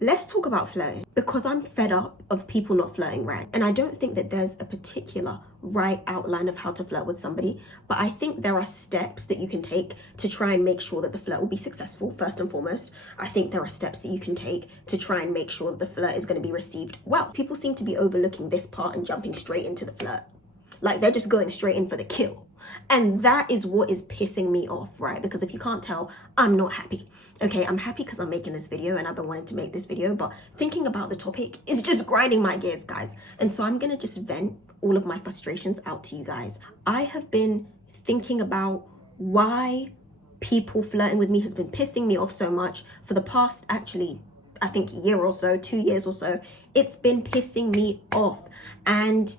Let's talk about flirting, because I'm fed up of people not flirting right. And I don't think that there's a particular right outline of how to flirt with somebody, but I think there are steps that you can take to try and make sure that the flirt will be successful. First and foremost, I think there are steps that you can take to try and make sure that the flirt is going to be received well. People seem to be overlooking this part and jumping straight into the flirt. Like, they're just going straight in for the kill. And that is what is pissing me off, right? Because if you can't tell, I'm not happy. Okay, I'm happy because I'm making this video and I've been wanting to make this video, but thinking about the topic is just grinding my gears, guys. And so I'm gonna just vent all of my frustrations out to you guys. I have been thinking about why people flirting with me has been pissing me off so much for the past, actually, I think a year or so, 2 years or so. It's been pissing me off. And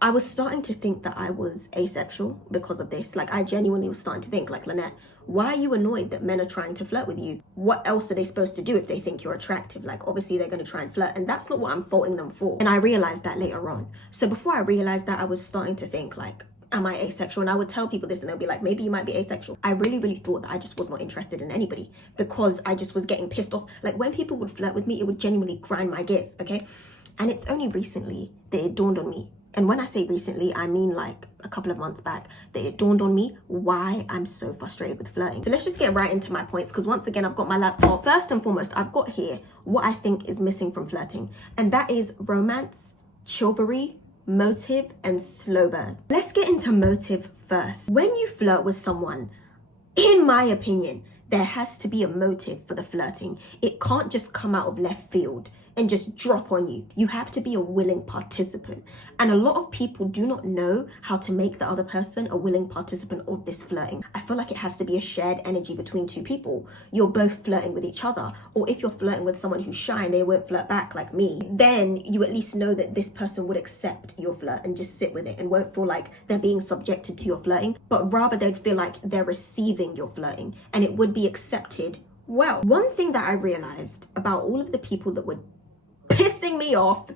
I was starting to think that I was asexual because of this. Like, I genuinely was starting to think, like, Lynette, why are you annoyed that men are trying to flirt with you? What else are they supposed to do if they think you're attractive? Like, obviously they're going to try and flirt, and that's not what I'm faulting them for. And I realized that later on. So before I realized that, I was starting to think, like, am I asexual? And I would tell people this and they'll be like, maybe you might be asexual. I really thought that I just was not interested in anybody because I just was getting pissed off. Like, when people would flirt with me, it would genuinely grind my gears, okay? And it's only recently that it dawned on me. And when I say recently, I mean like a couple of months back, that it dawned on me why I'm so frustrated with flirting. So let's just get right into my points, because once again, I've got my laptop. First and foremost, I've got here what I think is missing from flirting, and that is romance, chivalry, motive, and slow burn. Let's get into motive first. When you flirt with someone, in my opinion, there has to be a motive for the flirting. It can't just come out of left field and just drop on you. You have to be a willing participant. And a lot of people do not know how to make the other person a willing participant of this flirting. I feel like it has to be a shared energy between two people. You're both flirting with each other. Or if you're flirting with someone who's shy and they won't flirt back like me, then you at least know that this person would accept your flirt and just sit with it and won't feel like they're being subjected to your flirting, but rather they'd feel like they're receiving your flirting and it would be accepted well. One thing that I realized about all of the people that would pissing me off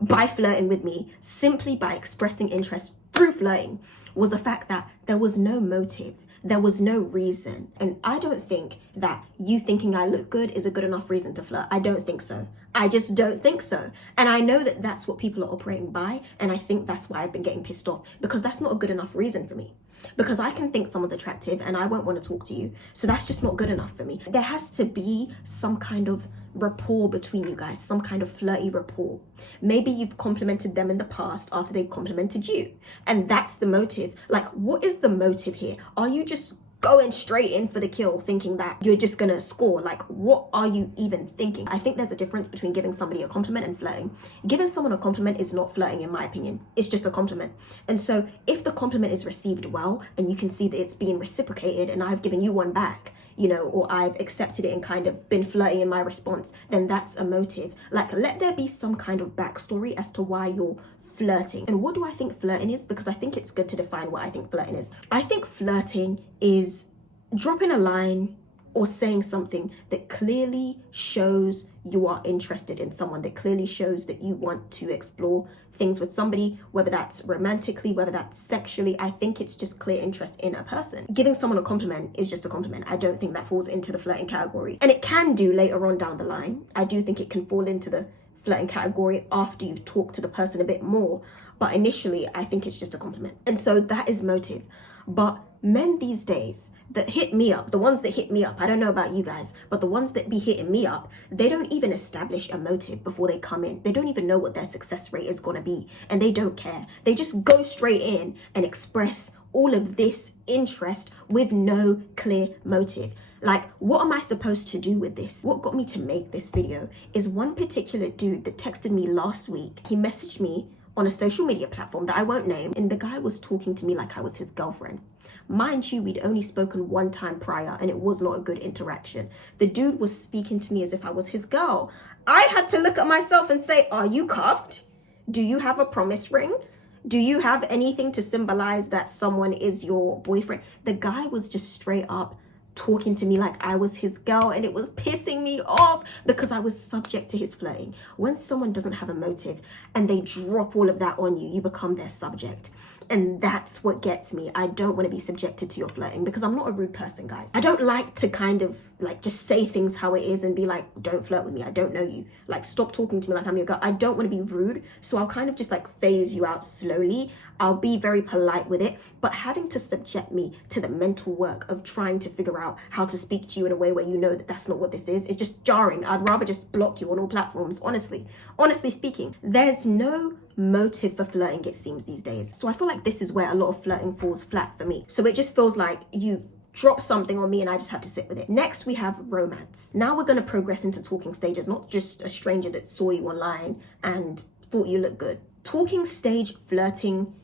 by flirting with me simply by expressing interest through flirting was the fact that there was no motive, there was no reason. And I don't think that you thinking I look good is a good enough reason to flirt. I don't think so. I just don't think so. And I know that that's what people are operating by, and I think that's why I've been getting pissed off, because that's not a good enough reason for me. Because I can think someone's attractive and I won't want to talk to you. So that's just not good enough for me. There has to be some kind of rapport between you guys, some kind of flirty rapport. Maybe you've complimented them in the past after they've complimented you, and that's the motive. Like, what is the motive here? Are you just going straight in for the kill thinking that you're just gonna score? Like, what are you even thinking? I think there's a difference between giving somebody a compliment and flirting. Giving someone a compliment is not flirting, in my opinion. It's just a compliment. And so if the compliment is received well and you can see that it's being reciprocated and I've given you one back, you know, or I've accepted it and kind of been flirty in my response, then that's a motive. Like, let there be some kind of backstory as to why you're flirting. And what do I think flirting is? Because I think it's good to define what I think flirting is. I think flirting is dropping a line or saying something that clearly shows you are interested in someone, that clearly shows that you want to explore things with somebody, whether that's romantically, whether that's sexually. I think it's just clear interest in a person. Giving someone a compliment is just a compliment. I don't think that falls into the flirting category. And it can do later on down the line. I do think it can fall into the flirting category after you've talked to the person a bit more, but initially I think it's just a compliment. And so that is motive. But men these days that hit me up, the ones that hit me up, I don't know about you guys, but the ones that be hitting me up, they don't even establish a motive before they come in. They don't even know what their success rate is going to be, and they don't care. They just go straight in and express all of this interest with no clear motive. Like, what am I supposed to do with this? What got me to make this video is one particular dude that texted me last week. He messaged me on a social media platform that I won't name, and the guy was talking to me like I was his girlfriend. Mind you, we'd only spoken one time prior and it was not a good interaction. The dude was speaking to me as if I was his girl. I had to look at myself and say, are you cuffed? Do you have a promise ring? Do you have anything to symbolize that someone is your boyfriend? The guy was just straight up talking to me like I was his girl, and it was pissing me off because I was subject to his flirting. When someone doesn't have a motive and they drop all of that on you, you become their subject. And that's what gets me. I don't want to be subjected to your flirting because I'm not a rude person, guys. I don't like to kind of like just say things how it is and be like, don't flirt with me, I don't know you. Like, stop talking to me like I'm your girl. I don't want to be rude. So I'll kind of just like phase you out slowly. I'll be very polite with it, but having to subject me to the mental work of trying to figure out how to speak to you in a way where you know that that's not what this is, it's just jarring. I'd rather just block you on all platforms, honestly. Honestly speaking, there's no motive for flirting, it seems, these days. So I feel like this is where a lot of flirting falls flat for me. So it just feels like you've dropped something on me and I just have to sit with it. Next, we have romance. Now we're going to progress into talking stages, not just a stranger that saw you online and thought you looked good. Talking stage flirting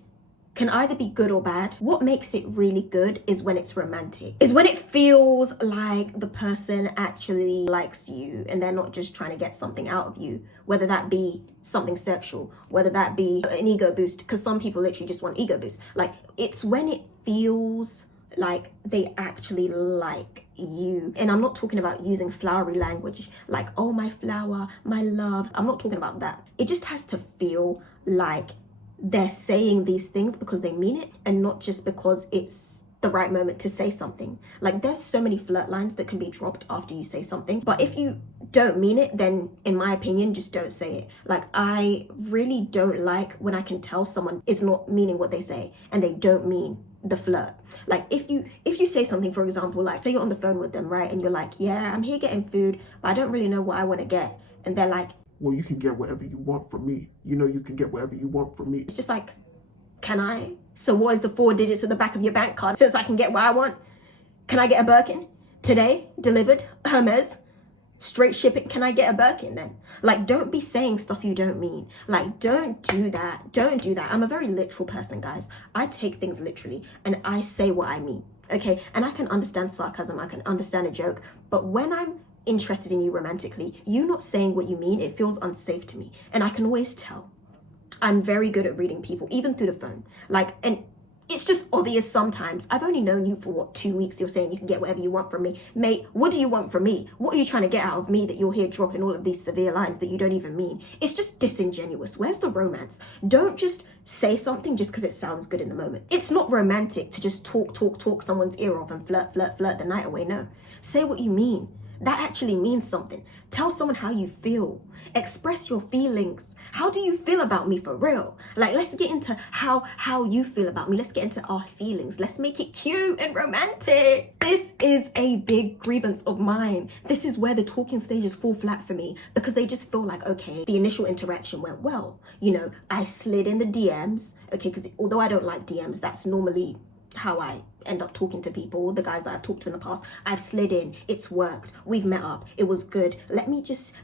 can either be good or bad. What makes it really good is when it's romantic. Is when it feels like the person actually likes you and they're not just trying to get something out of you, whether that be something sexual, whether that be an ego boost, because some people literally just want ego boost. Like, it's when it feels like they actually like you. And I'm not talking about using flowery language like, oh, my flower, my love. I'm not talking about that. It just has to feel like they're saying these things because they mean it and not just because it's the right moment to say something. Like, there's so many flirt lines that can be dropped after you say something, but if you don't mean it, then in my opinion, just don't say it. Like, I really don't like when I can tell someone is not meaning what they say and they don't mean the flirt. Like, if you say something, for example, like, say you're on the phone with them, right, and you're like, yeah, I'm here getting food, but I don't really know what I want to get, and they're like, well, you can get whatever you want from me. You know, you can get whatever you want from me. It's just like, can I? So what is the 4 digits at the back of your bank card? Since I can get what I want, can I get a Birkin? Today, delivered, Hermes, straight shipping, can I get a Birkin then? Like, don't be saying stuff you don't mean. Like, don't do that. Don't do that. I'm a very literal person, guys. I take things literally and I say what I mean, okay? And I can understand sarcasm, I can understand a joke, but when I'm interested in you romantically, you not saying what you mean, it feels unsafe to me. And I can always tell. I'm very good at reading people, even through the phone. Like, and it's just obvious sometimes. I've only known you for what, 2 weeks. You're saying you can get whatever you want from me. Mate, what do you want from me? What are you trying to get out of me that you're here dropping all of these severe lines that you don't even mean? It's just disingenuous. Where's the romance? Don't just say something just because it sounds good in the moment. It's not romantic to just talk someone's ear off and flirt the night away. No. Say what you mean. That actually means something. Tell someone how you feel. Express your feelings. How do you feel about me for real? Like, let's get into how you feel about me. Let's get into our feelings. Let's make it cute and romantic. This is a big grievance of mine. This is where the talking stages fall flat for me because they just feel like, okay, the initial interaction went well. You know, I slid in the DMs, okay, because although I don't like DMs, that's normally how I end up talking to people, the guys that I've talked to in the past. I've slid in, it's worked, we've met up, it was good. Let me just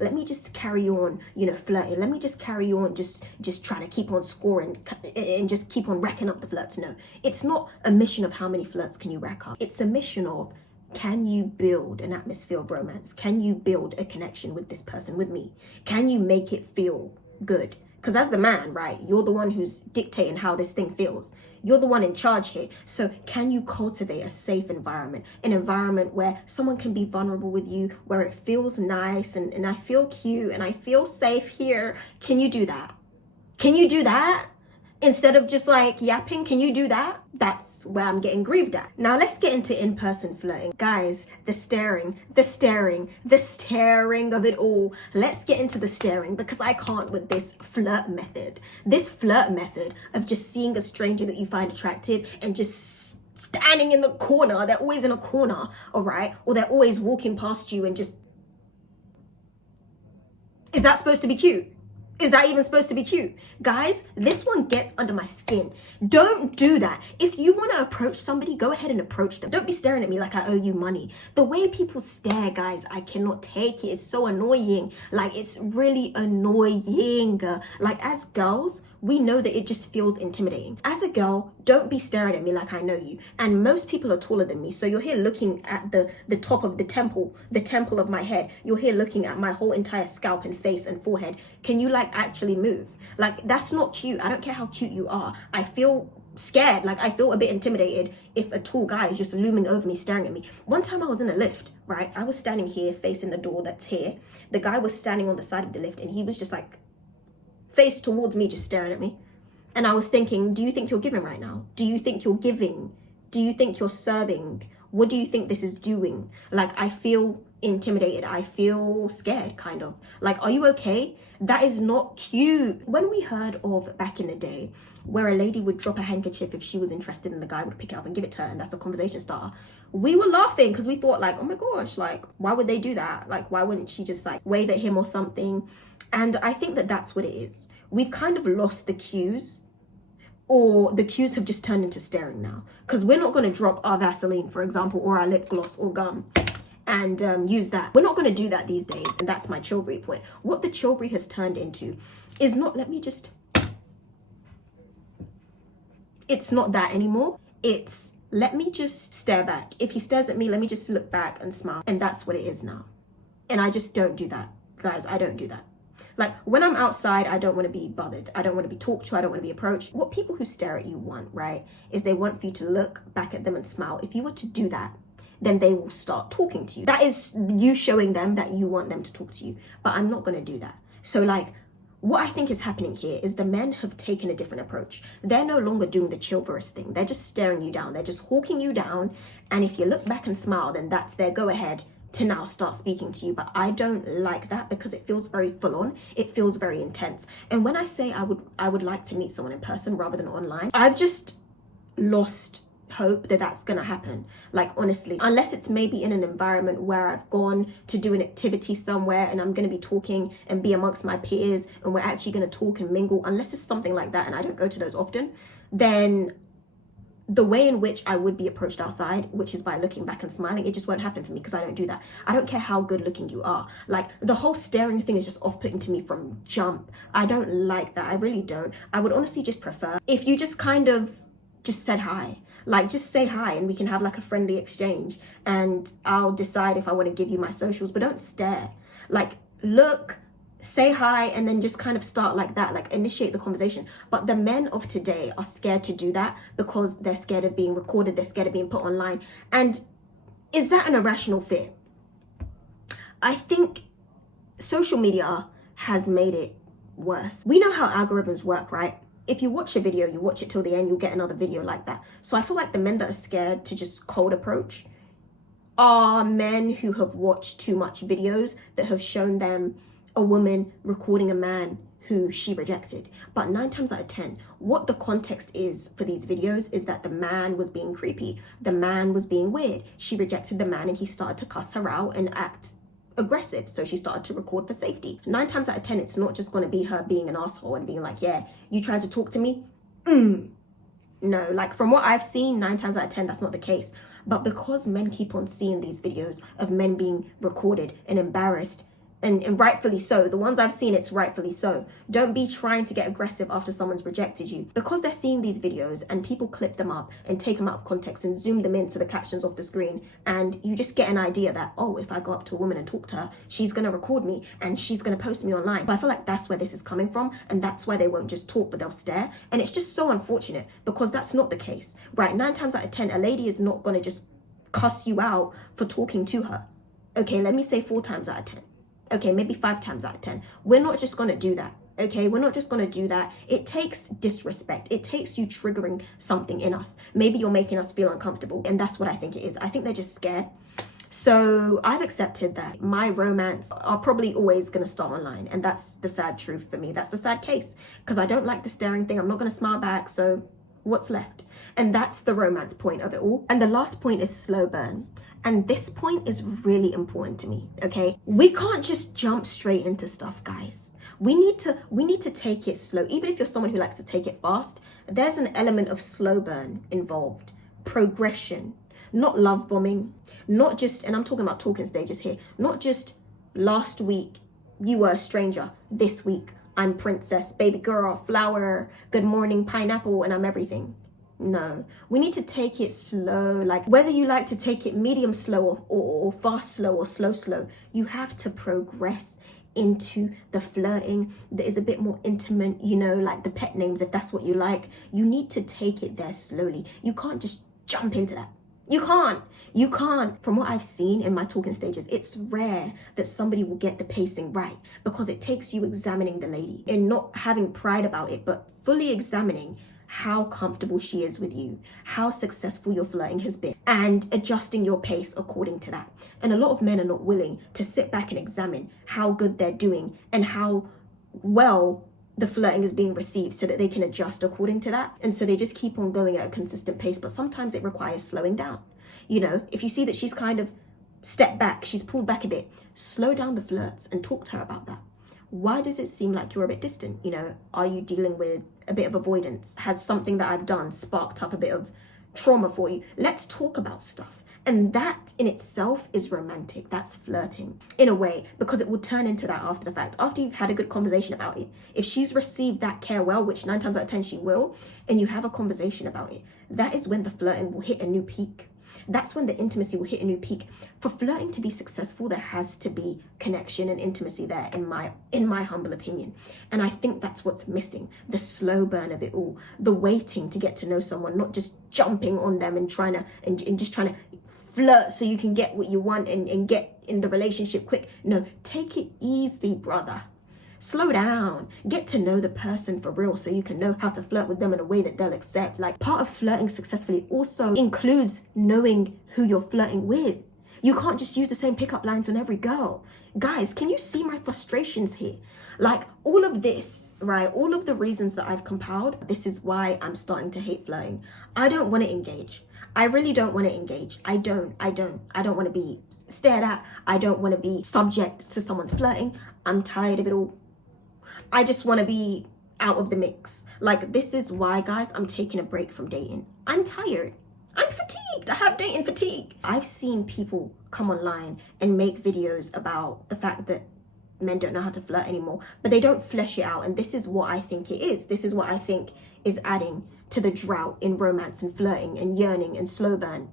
carry on, you know, flirting. Let me just carry on just trying to keep on scoring and just keep on racking up the flirts. No, it's not a mission of how many flirts can you rack up. It's a mission of, can you build an atmosphere of romance? Can you build a connection with this person, with me? Can you make it feel good? Because as the man, right, you're the one who's dictating how this thing feels. You're the one in charge here. So can you cultivate a safe environment, an environment where someone can be vulnerable with you, where it feels nice and I feel cute and I feel safe here? Can you do that? Can you do that? Instead of just like yapping, can you do that? That's where I'm getting grieved at. Now let's get into in-person flirting. Guys, the staring of it all. Let's get into the staring because I can't with this flirt method. This flirt method of just seeing a stranger that you find attractive and just standing in the corner. They're always in a corner, all right? Or they're always walking past you and just... Is that supposed to be cute? Is that even supposed to be cute? Guys, this one gets under my skin. Don't do that. If you want to approach somebody, go ahead and approach them. Don't be staring at me like I owe you money. The way people stare, guys, I cannot take it. It's so annoying. Like, it's really annoying. Like, as girls, we know that it just feels intimidating. As a girl, don't be staring at me like I know you. And most people are taller than me. So you're here looking at the top of the temple of my head. You're here looking at my whole entire scalp and face and forehead. Can you like actually move? Like, that's not cute. I don't care how cute you are. I feel scared. Like, I feel a bit intimidated if a tall guy is just looming over me, staring at me. One time I was in a lift, right? I was standing here facing the door that's here. The guy was standing on the side of the lift and he was just like face towards me, just staring at me. And I was thinking, do you think you're giving right now? Do you think you're giving? Do you think you're serving? What do you think this is doing? Like, I feel intimidated. I feel scared, kind of. Like, are you okay? That is not cute. When we heard of back in the day where a lady would drop a handkerchief if she was interested and the guy would pick it up and give it to her and that's a conversation starter, we were laughing because we thought like, oh my gosh, like, why would they do that? Like, why wouldn't she just like wave at him or something? And I think that that's what it is. We've kind of lost the cues, or the cues have just turned into staring now, because we're not going to drop our Vaseline, for example, or our lip gloss or gum and use that. We're not going to do that these days. And that's my chivalry point. What the chivalry has turned into is not, it's not that anymore. It's, let me just stare back. If he stares at me, let me just look back and smile. And that's what it is now. And I just don't do that. Guys, I don't do that. Like, when I'm outside, I don't want to be bothered. I don't want to be talked to. I don't want to be approached. What people who stare at you want, right, is they want for you to look back at them and smile. If you were to do that, then they will start talking to you. That is you showing them that you want them to talk to you. But I'm not going to do that. So, like, what I think is happening here is the men have taken a different approach. They're no longer doing the chivalrous thing. They're just staring you down. They're just hawking you down. And if you look back and smile, then that's their go-ahead to now start speaking to you. But I don't like that because it feels very full on. It feels very intense. And when I say I would like to meet someone in person rather than online, I've just lost hope that that's gonna happen. Like, honestly, unless it's maybe in an environment where I've gone to do an activity somewhere and I'm gonna be talking and be amongst my peers and we're actually gonna talk and mingle, unless it's something like that, and I don't go to those often, then the way in which I would be approached outside, which is by looking back and smiling, it just won't happen for me because I don't do that. I don't care how good looking you are. Like, the whole staring thing is just off-putting to me from jump. I don't like that. I really don't. I would honestly just prefer if you just kind of just said hi. Like, just say hi and we can have like a friendly exchange and I'll decide if I want to give you my socials, but don't stare. Like, look, say hi, and then just kind of start like that, like initiate the conversation. But the men of today are scared to do that because they're scared of being recorded. They're scared of being put online. And is that an irrational fear? I think social media has made it worse. We know how algorithms work, right? If you watch a video, you watch it till the end, you'll get another video like that. So I feel like the men that are scared to just cold approach are men who have watched too much videos that have shown them a woman recording a man who she rejected. But 9 times out of 10, what the context is for these videos is that the man was being creepy. The man was being weird. She rejected the man and he started to cuss her out and act aggressive. So she started to record for safety. 9 times out of 10, it's not just going to be her being an asshole and being like, yeah, you tried to talk to me? No, like, from what I've seen, 9 times out of 10, that's not the case. But because men keep on seeing these videos of men being recorded and embarrassed, and rightfully so. The ones I've seen, it's rightfully so. Don't be trying to get aggressive after someone's rejected you. Because they're seeing these videos and people clip them up and take them out of context and zoom them into the captions off the screen. And you just get an idea that, oh, if I go up to a woman and talk to her, she's going to record me and she's going to post me online. But I feel like that's where this is coming from. And that's why they won't just talk, but they'll stare. And it's just so unfortunate because that's not the case, right? 9 times out of 10, a lady is not going to just cuss you out for talking to her. Okay, let me say 4 times out of 10. Okay, maybe 5 times out of 10. We're not just going to do that. Okay, we're not just going to do that. It takes disrespect. It takes you triggering something in us. Maybe you're making us feel uncomfortable. And that's what I think it is. I think they're just scared. So I've accepted that my romance are probably always going to start online. And that's the sad truth for me. That's the sad case. Because I don't like the staring thing. I'm not going to smile back. So what's left? And that's the romance point of it all. And the last point is slow burn. And this point is really important to me, okay? We can't just jump straight into stuff, guys. We need to take it slow. Even if you're someone who likes to take it fast, there's an element of slow burn involved. Progression, not love bombing, not just, and I'm talking about talking stages here, not just last week you were a stranger, this week I'm princess, baby girl, flower, good morning, pineapple, and I'm everything. No, we need to take it slow. Like, whether you like to take it medium slow or fast slow or slow, you have to progress into the flirting that is a bit more intimate, you know, like the pet names, if that's what you like. You need to take it there slowly. You can't just jump into that. You can't. You can't. From what I've seen in my talking stages, it's rare that somebody will get the pacing right because it takes you examining the lady and not having pride about it, but fully examining how comfortable she is with you, how successful your flirting has been, and adjusting your pace according to that. And a lot of men are not willing to sit back and examine how good they're doing and how well the flirting is being received so that they can adjust according to that. And so they just keep on going at a consistent pace, but sometimes it requires slowing down. You know, if you see that she's kind of stepped back, she's pulled back a bit, slow down the flirts and talk to her about that. Why does it seem like you're a bit distant? You know, are you dealing with a bit of avoidance? Has something that I've done sparked up a bit of trauma for you? Let's talk about stuff. And that in itself is romantic. That's flirting in a way, because it will turn into that after the fact. After you've had a good conversation about it, if she's received that care well, which 9 times out of 10 she will, and you have a conversation about it, that is when the flirting will hit a new peak. That's when the intimacy will hit a new peak. For flirting to be successful, there has to be connection and intimacy there, in my humble opinion. And I think that's what's missing. The slow burn of it all, the waiting to get to know someone, not just jumping on them and trying to flirt so you can get what you want and get in the relationship quick. No, take it easy, brother. Slow down, get to know the person for real so you can know how to flirt with them in a way that they'll accept. Like, part of flirting successfully also includes knowing who you're flirting with. You can't just use the same pickup lines on every girl. Guys, can you see my frustrations here? Like, all of this, right? All of the reasons that I've compiled, this is why I'm starting to hate flirting. I don't want to engage. I really don't want to engage. I don't want to be stared at. I don't want to be subject to someone's flirting. I'm tired of it all. I just want to be out of the mix. Like, this is why, guys, I'm taking a break from dating. I'm tired. I'm fatigued. I have dating fatigue. I've seen people come online and make videos about the fact that men don't know how to flirt anymore, but they don't flesh it out. And this is what I think it is. This is what I think is adding to the drought in romance and flirting and yearning and slow burn.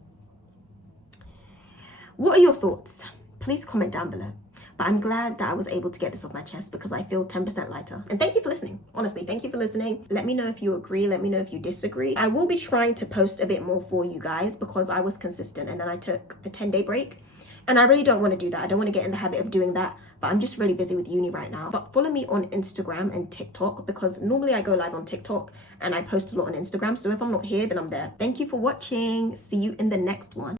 What are your thoughts? Please comment down below. But I'm glad that I was able to get this off my chest because I feel 10% lighter. And thank you for listening. Honestly, thank you for listening. Let me know if you agree. Let me know if you disagree. I will be trying to post a bit more for you guys because I was consistent and then I took a 10-day break. And I really don't want to do that. I don't want to get in the habit of doing that. But I'm just really busy with uni right now. But follow me on Instagram and TikTok because normally I go live on TikTok and I post a lot on Instagram. So if I'm not here, then I'm there. Thank you for watching. See you in the next one.